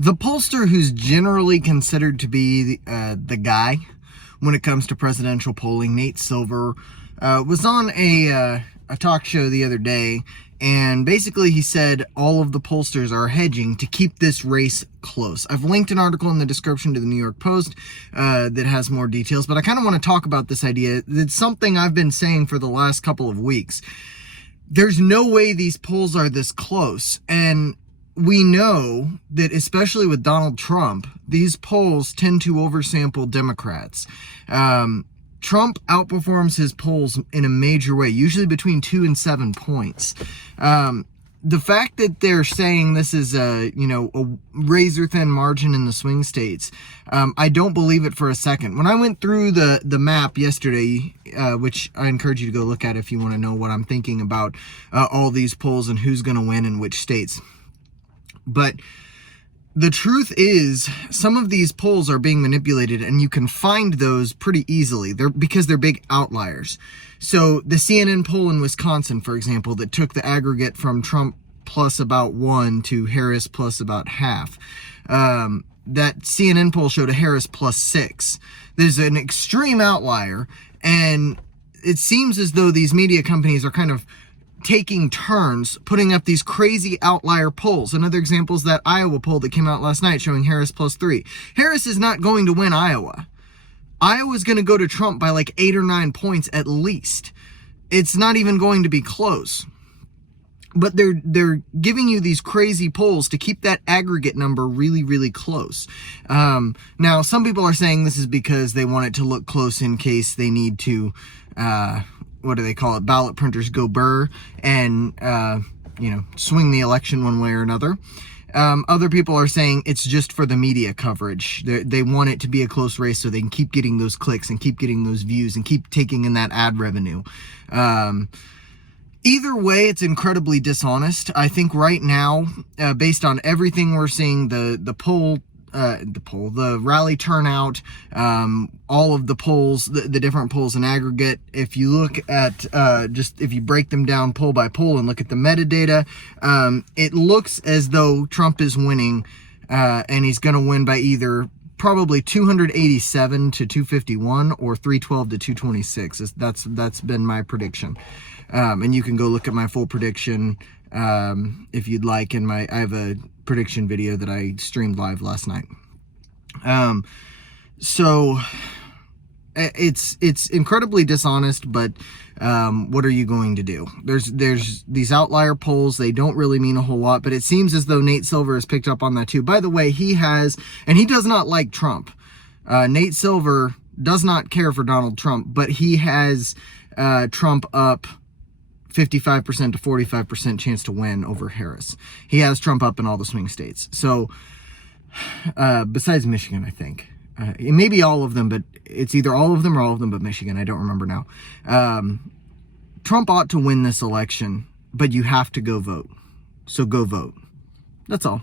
The pollster who's generally considered to be the guy when it comes to presidential polling, Nate Silver, was on a talk show the other day, and basically he said all of the pollsters are hedging to keep this race close. I've linked an article in the description to the New York Post that has more details, but I kind of want to talk about this idea. It's something I've been saying for the last couple of weeks. There's no way these polls are this close, and we know that, especially with Donald Trump, these polls tend to oversample Democrats. Trump outperforms his polls in a major way, usually between 2 and 7 points. The fact that they're saying this is a razor-thin margin in the swing states, I don't believe it for a second. When I went through the map yesterday, which I encourage you to go look at if you want to know what I'm thinking about all these polls and who's going to win in which states. But the truth is, some of these polls are being manipulated, and you can find those pretty easily. Because they're big outliers. So the CNN poll in Wisconsin, for example, that took the aggregate from Trump plus about 1 to Harris plus about half. That CNN poll showed a Harris plus 6. There's an extreme outlier, and it seems as though these media companies are kind of taking turns putting up these crazy outlier polls. Another example is that Iowa poll that came out last night showing Harris plus 3. Harris is not going to win Iowa. Iowa's going to go to Trump by like 8 or 9 points at least. It's not even going to be close. But they're giving you these crazy polls to keep that aggregate number really, really close. Now, some people are saying this is because they want it to look close in case they need to what do they call it? Ballot printers go burr and, swing the election one way or another. Other people are saying it's just for the media coverage. They want it to be a close race so they can keep getting those clicks and keep getting those views and keep taking in that ad revenue. Either way, it's incredibly dishonest. I think right now, based on everything we're seeing, the rally turnout, all of the polls, the different polls in aggregate. If you look at if you break them down poll by poll and look at the metadata, it looks as though Trump is winning, and he's going to win by either probably 287 to 251 or 312 to 226. That's been my prediction, and you can go look at my full prediction if you'd like. I have a prediction video that I streamed live last night. So it's incredibly dishonest, but what are you going to do? There's these outlier polls. They don't really mean a whole lot, but it seems as though Nate Silver has picked up on that too. By the way, he does not like Trump. Nate Silver does not care for Donald Trump, but he has Trump up 55% to 45% chance to win over Harris. He has Trump up in all the swing states. So, besides Michigan, I think. It may be all of them, but it's either all of them or all of them but Michigan. I don't remember now. Trump ought to win this election, but you have to go vote. So go vote. That's all.